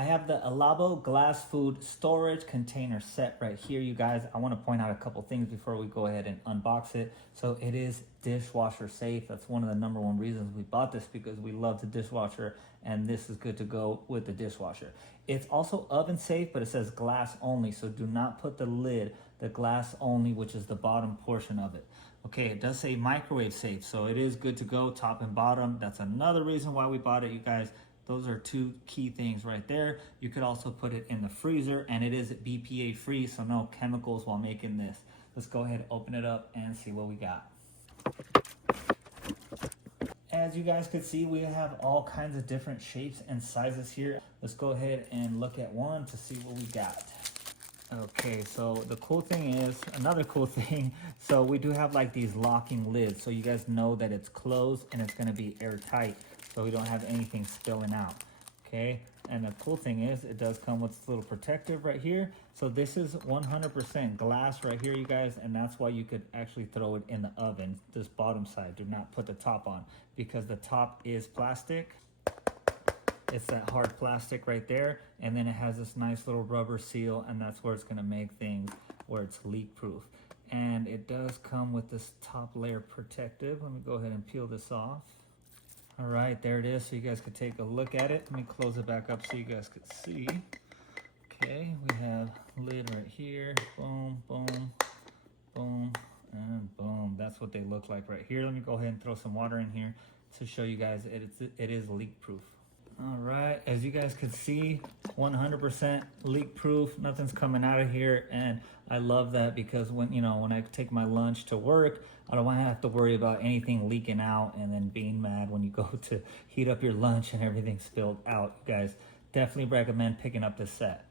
I have the Alabo glass food storage container set right here, you guys. I want to point out a couple things before we go ahead and unbox it. So it is dishwasher safe. That's one of the number one reasons we bought this, because we love the dishwasher and this is good to go with the dishwasher. It's also oven safe, but it says glass only. So do not put the lid, the glass only, which is the bottom portion of it. Okay, it does say microwave safe, so it is good to go top and bottom. That's another reason why we bought it, you guys. Those are two key things right there. You could also put it in the freezer, and it is BPA free, so no chemicals while making this. Let's go ahead and open it up and see what we got. As you guys could see, we have all kinds of different shapes and sizes here. Let's go ahead and look at one to see what we got. Okay, so the cool thing is, another cool thing, so we do have like these locking lids, so you guys know that it's closed and it's gonna be airtight, so we don't have anything spilling out. Okay, and the cool thing is it does come with this little protective right here. So this is 100% glass right here, you guys, and that's why you could actually throw it in the oven. This bottom side, do not put the top on, because the top is plastic. It's that hard plastic right there, and then it has this nice little rubber seal, and that's where it's gonna make things where it's leak proof. And it does come with this top layer protective. Let me go ahead and peel this off. All right, there it is, so you guys could take a look at it. Let me close it back up so you guys could see. Okay, we have lid right here, boom, boom, boom, and boom. That's what they look like right here. Let me go ahead and throw some water in here to show you guys it is leak proof. All right, as you guys can see, 100% leak proof, nothing's coming out of here. And I love that, because when I take my lunch to work, I don't want to have to worry about anything leaking out and then being mad when you go to heat up your lunch and everything spilled out. You guys, definitely recommend picking up this set.